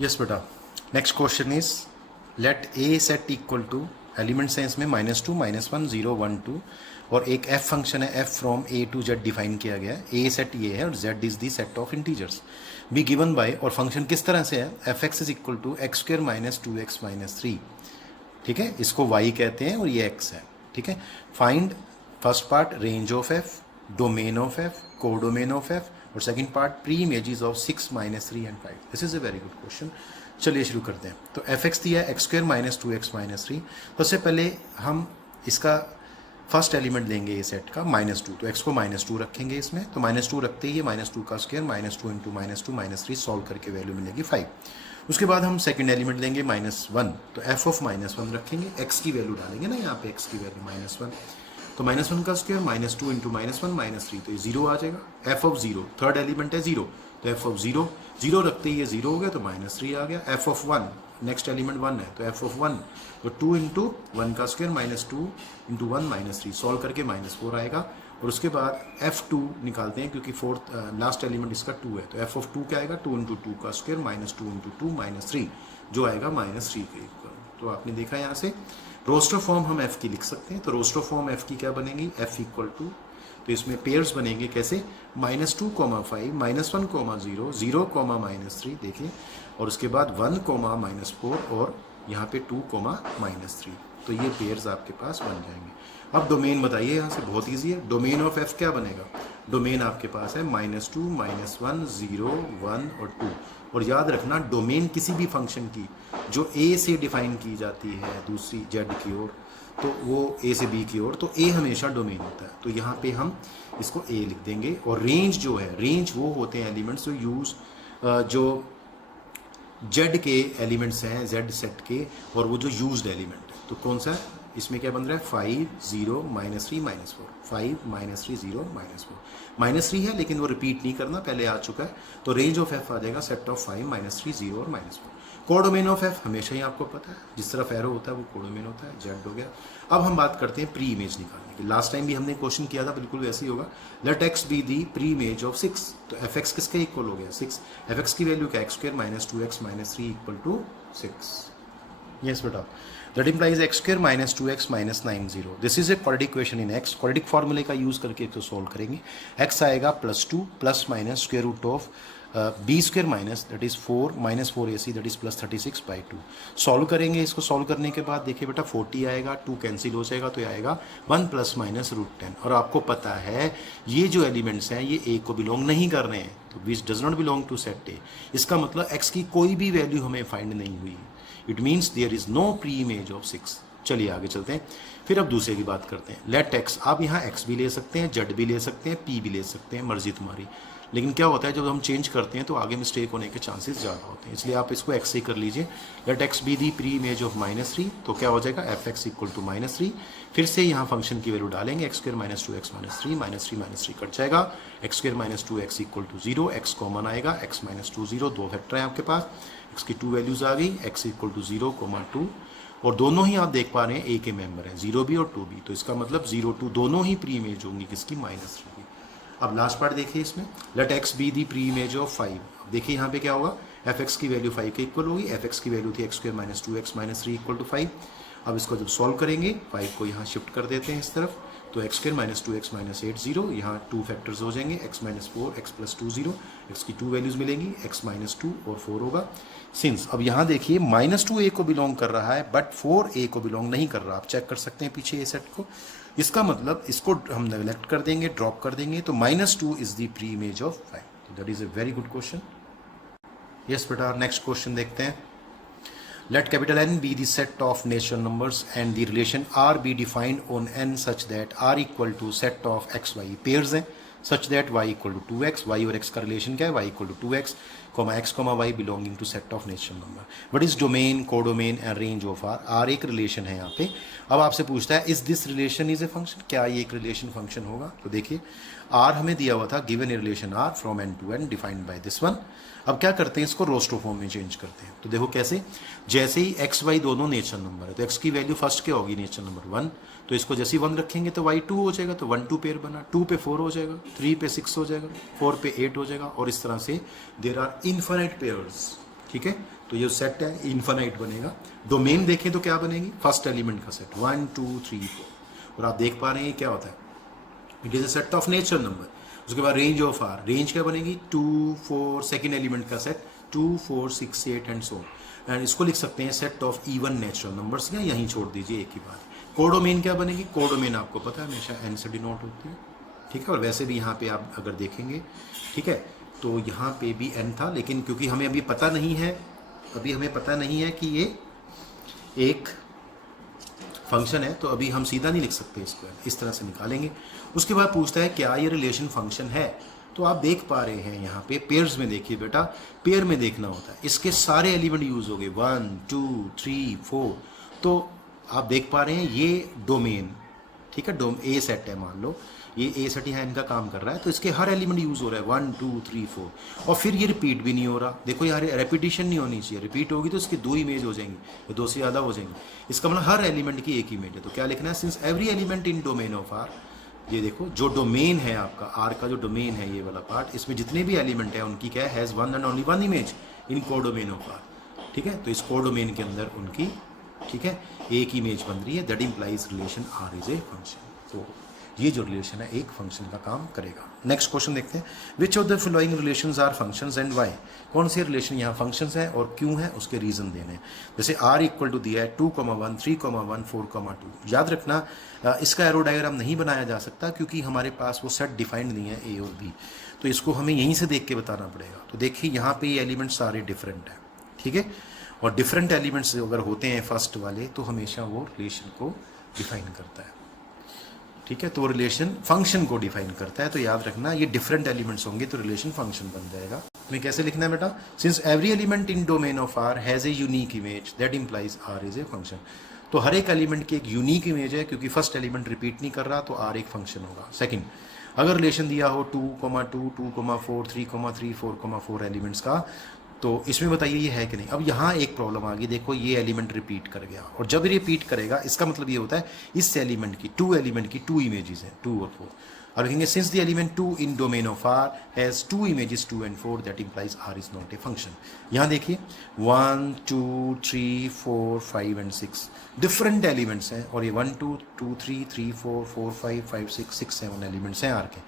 Yes बेटा, next question is let A set equal to elements हैं इसमें -2 -1 0 1 2 और एक एफ फंक्शन है f from A to Z define किया गया है। ए सेट ये है और Z is the set of integers be given by, और फंक्शन किस तरह से है, f x is equal to x square minus 2x minus 3। ठीक है, इसको y कहते हैं और ये x है। ठीक है, find first part range of F, domain of F, codomain of F, और second part preimages of 6 -3 and 5। This is a very good question. चलिए शुरू करते हैं। तो एफ एक्स दिया है x square minus 2x minus 3। सबसे पहले हम इसका फर्स्ट एलिमेंट लेंगे ए सेट का -2, तो x को -2 रखेंगे इसमें, तो -2 रखते ही -2 का स्क्वायर -2 इंटू -2 -3 सॉल्व करके वैल्यू मिलेगी 5। उसके बाद हम सेकंड एलिमेंट लेंगे -1, तो f ऑफ -1 रखेंगे, x की वैल्यू डालेंगे ना यहाँ पे, x की वैल्यू -1, तो -1 का स्क्वायर -2 इंटू -1 -3, तो ये 0 आ जाएगा। f ऑफ 0, थर्ड एलिमेंट है 0, तो f ऑफ 0 0 रखते ही ये 0 हो गया, तो -3 आ गया। f ऑफ 1, नेक्स्ट एलिमेंट 1 है, तो f ऑफ 1, तो 2 इंटू 1 का स्क्वायर -2 इंटू 1 -3 सॉल्व करके -4 आएगा। और उसके बाद f2 निकालते हैं क्योंकि फोर्थ लास्ट एलिमेंट इसका 2 है, तो f ऑफ 2 क्या आएगा, 2 इंटू 2 का स्क्वायर -2 इंटू 2 -3 जो आएगा -3 के इक्वल। तो आपने देखा यहाँ से रोस्टर फॉर्म हम f की लिख सकते हैं, तो रोस्टर फॉर्म f की क्या बनेगी, f इक्वल टू, तो इसमें पेयर्स बनेंगे कैसे, -2, 5, -1, 0, 0, -3 देखिए, और उसके बाद 1, -4 और यहाँ पे 2, -3, तो ये पेयर्स आपके पास बन जाएंगे। अब डोमेन बताइए, यहाँ से बहुत ईजी है। डोमेन ऑफ एफ क्या बनेगा, डोमेन आपके पास है -2, -1, 0, 1 और 2। और याद रखना डोमेन किसी भी फंक्शन की जो ए से डिफाइन की जाती है दूसरी जेड की ओर, तो वो ए से बी की ओर, तो ए हमेशा डोमेन होता है, तो यहाँ पे हम इसको ए लिख देंगे। और रेंज जो है, रेंज वो होते हैं एलिमेंट्स जो जेड के एलिमेंट्स हैं जेड सेट के, और वो जो यूज्ड एलिमेंट है, तो कौन सा है इसमें क्या बन रहा है, 5 0 -3 -4, 5 -3 0 -4, -3 है लेकिन वो रिपीट नहीं करना, पहले आ चुका है, तो रेंज ऑफ एफ आ जाएगा सेट ऑफ 5 -3 0 और -4। कोडोमेन ऑफ एफ हमेशा ही आपको पता है, जिस तरफ एरो होता है वो कोडोमेन होता है, जेड हो गया। अब हम बात करते हैं प्री इमेज निकालने की। लास्ट टाइम भी हमने क्वेश्चन किया था, बिल्कुल वैसे ही होगा। Let x be the pre image of 6, तो एफ एक्स किसके इक्वल हो गया, 6। एफ एक्स की वैल्यू क्या, X square -2x -3 equal to 6। Yes बेटा, that implies X square -2x -9 0। This is a quadratic equation in X. Quadratic फॉर्मूले का use करके तो सॉल्व करेंगे। एक्स आएगा +2 plus minus square root of b square minus that is 4 -4ac that is +36/2। Solve करेंगे, इसको solve करने के बाद देखिए बेटा 40 आएगा, 2 कैंसिल हो जाएगा, तो ये आएगा 1 ± √10। और आपको पता है ये जो एलिमेंट्स हैं ये ए को बिलोंग नहीं कर रहे हैं, तो which does not belong to set A. इसका मतलब एक्स की कोई भी वैल्यू हमें फाइंड नहीं हुई, it means there is no pre image of 6। चलिए आगे चलते हैं, फिर अब दूसरे की बात करते हैं। लेट एक्स, आप यहाँ एक्स भी ले सकते हैं, जेड भी ले सकते हैं, पी भी ले सकते हैं, मर्जी तुम्हारी। लेकिन क्या होता है जब हम चेंज करते हैं तो आगे मिस्टेक होने के चांसेस ज़्यादा होते हैं, इसलिए आप इसको एक्स से कर लीजिए। Let x be the pre image of -3, तो क्या हो जाएगा एफ एक्स इक्वल टू -3। फिर से यहाँ फंक्शन की वैल्यू डालेंगे, एक्स स्क्वायर -2x -3 -3 कट जाएगा, x square -2x equal to 0, x common आएगा, x -2 0, दो फैक्टर हैं आपके पास, एक्स की 2 वैल्यूज आ गई, एक्स इक्वल टू 0, 2, और दोनों ही आप देख पा रहे हैं ए के मेंबर हैं, 0 भी और 2 भी, तो इसका मतलब 0 2 दोनों ही प्री इमेज होंगी किसकी, -3 की। अब लास्ट पार्ट देखिए इसमें, let x be the pre image of 5। देखिए यहाँ पे क्या होगा, एफ एक्स की वैल्यू 5 के इक्वल होगी, एफ एक्स की वैल्यू थी x square -2x -3 equal to 5। अब इसको जब सॉल्व करेंगे 5 को यहाँ शिफ्ट कर देते हैं इस तरफ, तो एक्स स्क्वायर -2x -8 0, यहाँ 2 फैक्टर्स हो जाएंगे, x -4 x +2 0, x की 2 वैल्यूज मिलेंगी, x -2 और 4 होगा। सिंस अब यहाँ देखिए -2 ए को बिलोंग कर रहा है बट 4 ए को बिलोंग नहीं कर रहा, आप चेक कर सकते हैं पीछे ए सेट को। इसका मतलब इसको हम नेगलेक्ट कर देंगे, ड्रॉप कर देंगे, तो -2 is the pre image of 5। That is a very good question. Yes बेटा, नेक्स्ट क्वेश्चन देखते हैं। Let capital N be the set of natural numbers and the relation R be defined on N such that R equal to set of x, y pairs हैं, such that y equal to 2x, y और x का relation क्या है, y equal to 2x, x, y belonging to set of natural number. What is domain, codomain and range of R? R एक relation है यहाँ पे। अब आपसे पूछता है is this relation is a function, क्या ये एक relation function होगा? तो देखिए R हमें दिया हुआ था given a relation R from N to N defined by this one। अब क्या करते हैं, इसको रोस्टर फॉर्म में चेंज करते हैं, तो देखो कैसे, जैसे ही एक्स वाई दोनों नेचुरल नंबर है, तो एक्स की वैल्यू फर्स्ट क्या होगी, नेचुरल नंबर 1, तो इसको जैसे 1 रखेंगे तो वाई 2 हो जाएगा, तो 1 2 पेयर बना, 2 पे 4 हो जाएगा, 3 पे 6 हो जाएगा, 4 पे 8 हो जाएगा, और इस तरह से देयर आर इनफाइनाइट पेयर्स। ठीक है, तो ये सेट है इन्फानाइट बनेगा। डोमेन देखें तो क्या बनेगी, फर्स्ट एलिमेंट का सेट 1 2 3 4, और आप देख पा रहे हैं क्या होता है, it is a set of natural number. उसके बाद रेंज ऑफ आर, रेंज क्या बनेगी 2 4, सेकेंड एलिमेंट का सेट 2 4 6 8 एंड सो, एंड इसको लिख सकते हैं set of even natural numbers, या यहीं छोड़ दीजिए एक ही बात। कोडोमेन क्या बनेगी, कोडोमेन आपको पता है हमेशा एन से डिनोट होती है, ठीक है, और वैसे भी यहाँ पे आप अगर देखेंगे, ठीक है, तो यहाँ पे भी एन था, लेकिन क्योंकि हमें अभी पता नहीं है, अभी हमें पता नहीं है कि ये एक फंक्शन है, तो अभी हम सीधा नहीं लिख सकते इसको, इस तरह से निकालेंगे। उसके बाद पूछता है क्या ये रिलेशन फंक्शन है, तो आप देख पा रहे हैं यहाँ पे पेयर्स में देखिए बेटा, पेयर में देखना होता है, इसके सारे एलिमेंट यूज हो गए 1 2 3 4, तो आप देख पा रहे हैं ये डोमेन, ठीक है, ए सेट है, मान लो ये ए सेट यहाँ इनका काम कर रहा है, तो इसके हर एलिमेंट यूज हो रहा है 1 2 3 4, और फिर ये रिपीट भी नहीं हो रहा। देखो यार रेपिटेशन नहीं होनी चाहिए, रिपीट होगी तो इसकी 2 इमेज हो जाएंगी या 2 से ज़्यादा हो जाएंगी, इसका मतलब हर एलिमेंट की एक इमेज है। तो क्या लिखना है, since every element in domain of R, ये देखो जो डोमेन है आपका आर का, जो डोमेन है ये वाला पार्ट, इसमें जितने भी एलिमेंट है उनकी क्या है, has one and only one image in codomain of R, ठीक है, तो इस कोडोमेन के अंदर उनकी, ठीक है, एक इमेज बन रही है, that implies relation R is a function. तो ये जो रिलेशन है एक फंक्शन का काम करेगा। नेक्स्ट क्वेश्चन देखते हैं, which of the following relations are functions and why, कौन से रिलेशन यहाँ फंक्शंस हैं और क्यों है उसके रीजन देने हैं। जैसे आर इक्वल टू दिया है 2,1 3,1 4,2, याद रखना इसका एरो डायग्राम नहीं बनाया जा सकता क्योंकि हमारे पास वो सेट डिफाइंड नहीं है ए और बी, तो इसको हमें यहीं से देख के बताना पड़ेगा। तो देखिए यहाँ पे ये एलिमेंट सारे डिफरेंट हैं, ठीक है, और डिफरेंट एलिमेंट्स अगर होते हैं फर्स्ट वाले तो हमेशा वो रिलेशन को डिफाइन करता है, ठीक है, तो रिलेशन फंक्शन को डिफाइन करता है। तो याद रखना ये डिफरेंट एलिमेंट्स होंगे तो रिलेशन फंक्शन बन जाएगा। हमें कैसे लिखना है बेटा, since every element in domain of R has a unique image that implies R is a function, तो हर एक एलिमेंट की एक यूनिक इमेज है क्योंकि फर्स्ट एलिमेंट रिपीट नहीं कर रहा, तो आर एक फंक्शन होगा। सेकंड, अगर रिलेशन दिया हो 2,2 2,4 3,3 4,4 एलिमेंट्स का, तो इसमें बताइए ये है कि नहीं। अब यहाँ एक प्रॉब्लम आ गई, देखो ये एलिमेंट रिपीट कर गया, और जब रिपीट करेगा इसका मतलब ये होता है इस एलिमेंट की 2 एलिमेंट की 2 इमेजेस हैं 2 और 4। अब लिखेंगे since the element 2 in domain of R has 2 images 2 and 4 that implies R is not a function. यहाँ देखिए 1 2 3 4 5 and 6 डिफरेंट एलिमेंट्स हैं, और ये 1 2 2 3 3 4 4 5 5 6 6 7 एलिमेंट्स हैं आर के।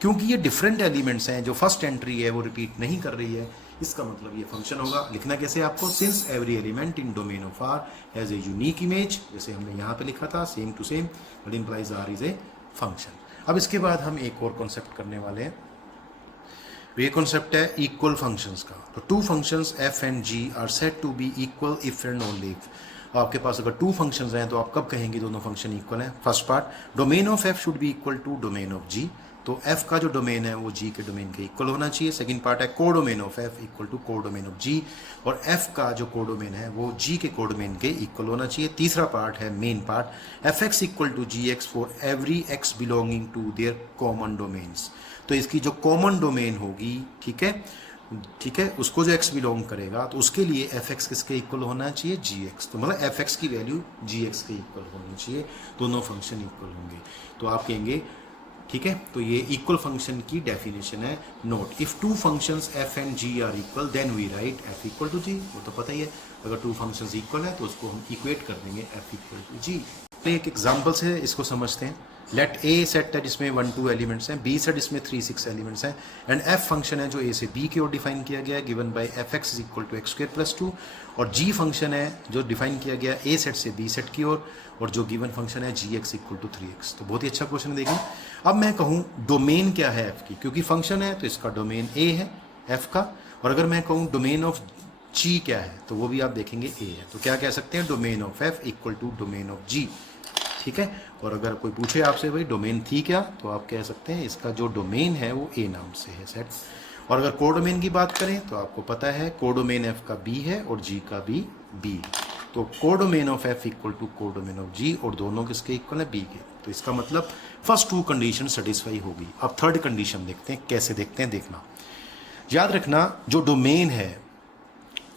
क्योंकि ये डिफरेंट एलिमेंट्स हैं, जो फर्स्ट एंट्री है वो रिपीट नहीं कर रही है, इसका मतलब ये फंक्शन होगा। लिखना कैसे आपको, since every element in domain of R has a unique image, जैसे हमने यहाँ पे लिखा था same to same, that implies R is a function. अब इसके बाद हम एक और कॉन्सेप्ट करने वाले हैं, ये कॉन्सेप्ट है इक्वल फंक्शंस का। तो 2 functions f and g are said to be equal if and only if. आपके पास अगर 2 फंक्शंस हैं तो आप कब कहेंगे दोनों फंक्शन इक्वल हैं। First part, domain of f should be equal to domain of g, तो f का जो डोमेन है वो g के डोमेन के इक्वल होना चाहिए। सेकंड पार्ट है codomain of f equal to codomain of g, और f का जो कोडोमेन है वो g के कोडोमेन के इक्वल होना चाहिए। तीसरा पार्ट है main part, fx equal to gx for every x belonging to their common domains. तो इसकी जो कॉमन डोमेन होगी, ठीक है, ठीक है, उसको जो x बिलोंग करेगा तो उसके लिए fx किसके इक्वल होना चाहिए, gx। तो मतलब fx की वैल्यू gx के इक्वल होनी चाहिए, दोनों फंक्शन इक्वल होंगे। तो आप कहेंगे ठीक है, तो ये इक्वल फंक्शन की डेफिनेशन है। Note, if 2 functions f and g are equal then we write f equal to g। वो तो पता ही है, अगर 2 फंक्शंस इक्वल है तो उसको हम इक्वेट कर देंगे f इक्वल टू g। तो एक एग्जांपल से इसको समझते हैं। लेट a सेट है जिसमें 1 2 एलिमेंट्स हैं, b सेट जिसमें 3 6 एलिमेंट्स हैं, एंड f फंक्शन है जो a से b की ओर डिफाइन किया गया है, given by fx is equal to x square plus 2, और g फंक्शन है जो डिफाइन किया गया a सेट से b सेट की ओर, और जो गिवन फंक्शन है gx इक्वल टू 3x। तो बहुत ही अच्छा क्वेश्चन है, देखिए। अब मैं कहूँ डोमेन क्या है f की, क्योंकि फंक्शन है तो इसका डोमेन a है f का, और अगर मैं कहूँ डोमेन ऑफ g क्या है तो वो भी आप देखेंगे a है। तो क्या कह सकते हैं, domain of f equal to domain of g, ठीक है। और अगर कोई पूछे आपसे भाई डोमेन थी क्या, तो आप कह सकते हैं इसका जो डोमेन है वो a नाम से है सेट। और अगर कोडोमेन की बात करें तो आपको पता है कोडोमेन f का b है और g का भी b, तो codomain of f equal to codomain of g, और दोनों किसके इक्वल है, b के। तो इसका मतलब फर्स्ट 2 कंडीशन सेटिस्फाई होगी। अब थर्ड कंडीशन देखते हैं, कैसे देखते हैं देखना। याद रखना जो डोमेन है,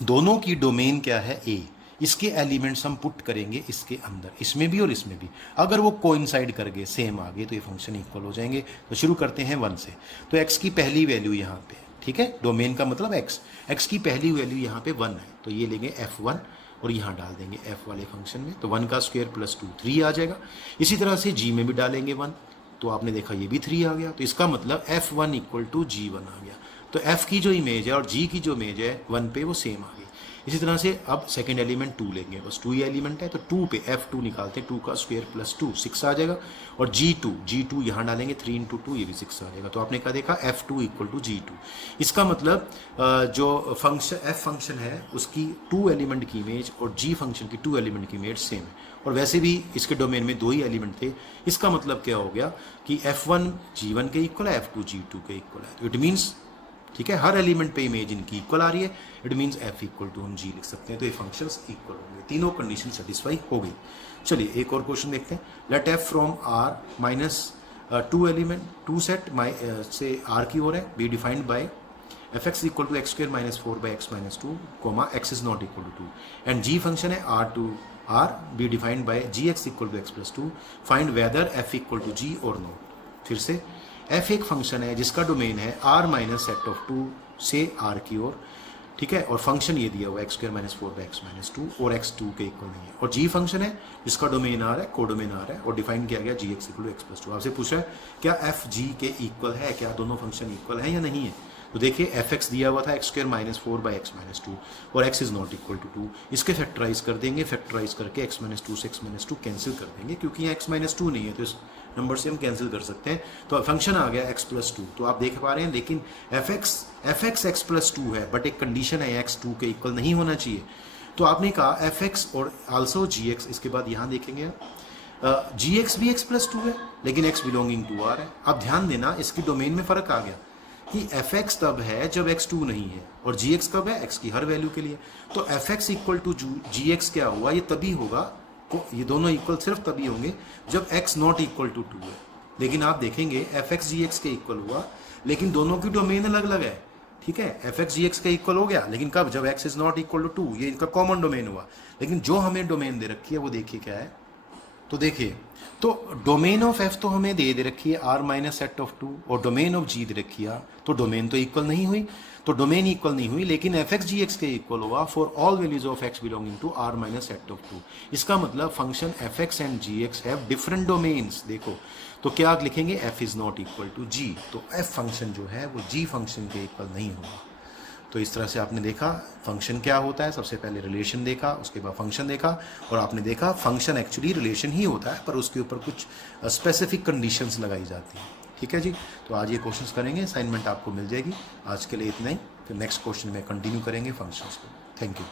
दोनों की डोमेन क्या है, a, इसके एलिमेंट्स हम पुट करेंगे इसके अंदर, इसमें भी और इसमें भी, अगर वो कोइंसाइड कर गए सेम आ गए तो ये फंक्शन इक्वल हो जाएंगे। तो शुरू करते हैं 1 से। तो x की पहली वैल्यू यहाँ पे ठीक है, डोमेन का मतलब एक्स की पहली वैल्यू यहाँ पे 1 है, तो ये लेंगे f1 और यहाँ डाल देंगे f वाले फंक्शन में, तो 1 का स्क्वायर प्लस 2 3 आ जाएगा। इसी तरह से g में भी डालेंगे 1, तो आपने देखा ये भी 3 आ गया, तो इसका मतलब f1 इक्वल टू g1 आ गया। तो f की जो इमेज है और g की जो इमेज है 1 पे वो सेम आ गई। इसी तरह से अब सेकंड एलिमेंट 2 लेंगे, बस 2 ही एलिमेंट है, तो 2 पे f2 निकालते हैं, 2 का स्क्वायर प्लस 2 6 आ जाएगा, और g2 यहाँ डालेंगे 3 इंटू 2, ये भी 6 आ जाएगा। तो आपने क्या देखा, f2 इक्वल टू g2। इसका मतलब जो फंक्शन f फंक्शन है उसकी 2 एलिमेंट की इमेज और g फंक्शन की 2 एलिमेंट की इमेज सेम है, और वैसे भी इसके डोमेन में 2 ही एलिमेंट थे। इसका मतलब क्या हो गया कि f1 g1 के इक्वल है, f2 g2 के इक्वल है, तो इट मीन्स ठीक है हर एलिमेंट पे इमेज इनकी इक्वल आ रही है, it means f equal to हम g लिख सकते हैं, तो ये फंक्शंस इक्वल होंगे, तीनों कंडीशन सेटिस्फाई हो गई। चलिए एक और क्वेश्चन देखते हैं। Let f from r minus 2 element 2 set से r की ओर है, be defined by fx equal to x square minus 4 by x minus 2 comma x is not equal to 2, and g function है r to r be defined by gx equal to x plus 2, find whether f equal to g और not. फिर से f एक function है जिसका domain है r minus set of 2 से r की ओर, ठीक है, और फंक्शन ये दिया हुआ x square minus 4 by x minus 2 और x 2 के इक्वल नहीं है, और g फंक्शन है जिसका डोमेन r है, कोडोमेन r है, और डिफाइन किया गया gx equal to x plus 2। आपसे पूछा है क्या f g के इक्वल है, क्या दोनों फंक्शन इक्वल है या नहीं है, तो देखिए fx दिया हुआ था x square minus 4 by x minus 2 और x is not equal to 2, इसके फैक्टराइज कर देंगे, फैक्टराइज करके x माइनस 2 से x माइनस 2 कैंसिल कर देंगे, क्योंकि यहाँ x माइनस 2 नहीं है तो इस नंबर से हम कैंसिल कर सकते हैं, तो फंक्शन आ गया x प्लस 2। तो आप देख पा रहे हैं, लेकिन fx x प्लस 2 है, बट एक कंडीशन है x 2 के इक्वल नहीं होना चाहिए, तो आपने कहा fx और आल्सो gx, इसके बाद यहाँ देखेंगे gx भी x प्लस 2 है लेकिन x बिलोंगिंग टू r है। अब ध्यान देना इसकी डोमेन में फर्क आ गया कि fx तब है जब x 2 नहीं है, और gx कब है, x की हर वैल्यू के लिए, तो fx इक्वल टू gx क्या हुआ, ये तभी होगा, ये दोनों इक्वल सिर्फ तभी होंगे जब x नॉट इक्वल टू 2 है। लेकिन आप देखेंगे fx gx के इक्वल हुआ, लेकिन दोनों की डोमेन अलग अलग है, ठीक है, fx gx के इक्वल हो गया, लेकिन कब, जब x is not equal to 2, ये इनका कॉमन डोमेन हुआ। लेकिन जो हमें डोमेन दे रखी है वो देखिए क्या है, तो देखिए, तो डोमेन ऑफ f तो हमें दे रखी है r माइनस सेट ऑफ 2, और डोमेन ऑफ g दे रखी है, तो डोमेन तो इक्वल नहीं हुई, तो डोमेन इक्वल नहीं हुई, लेकिन fx gx के इक्वल हुआ for all values of x belonging to r minus set of 2। इसका मतलब function fx and gx have different domains. देखो तो क्या लिखेंगे, f is not equal to g, तो f फंक्शन जो है वो g फंक्शन के इक्वल नहीं होगा। तो इस तरह से आपने देखा फंक्शन क्या होता है, सबसे पहले रिलेशन देखा, उसके बाद फंक्शन देखा, और आपने देखा फंक्शन एक्चुअली रिलेशन ही होता है, पर उसके ऊपर कुछ स्पेसिफिक कंडीशंस लगाई जाती हैं। ठीक है जी, तो आज ये क्वेश्चंस करेंगे, असाइनमेंट आपको मिल जाएगी। आज के लिए इतना ही, फिर नेक्स्ट क्वेश्चन में कंटिन्यू करेंगे फंक्शंस को। Thank you.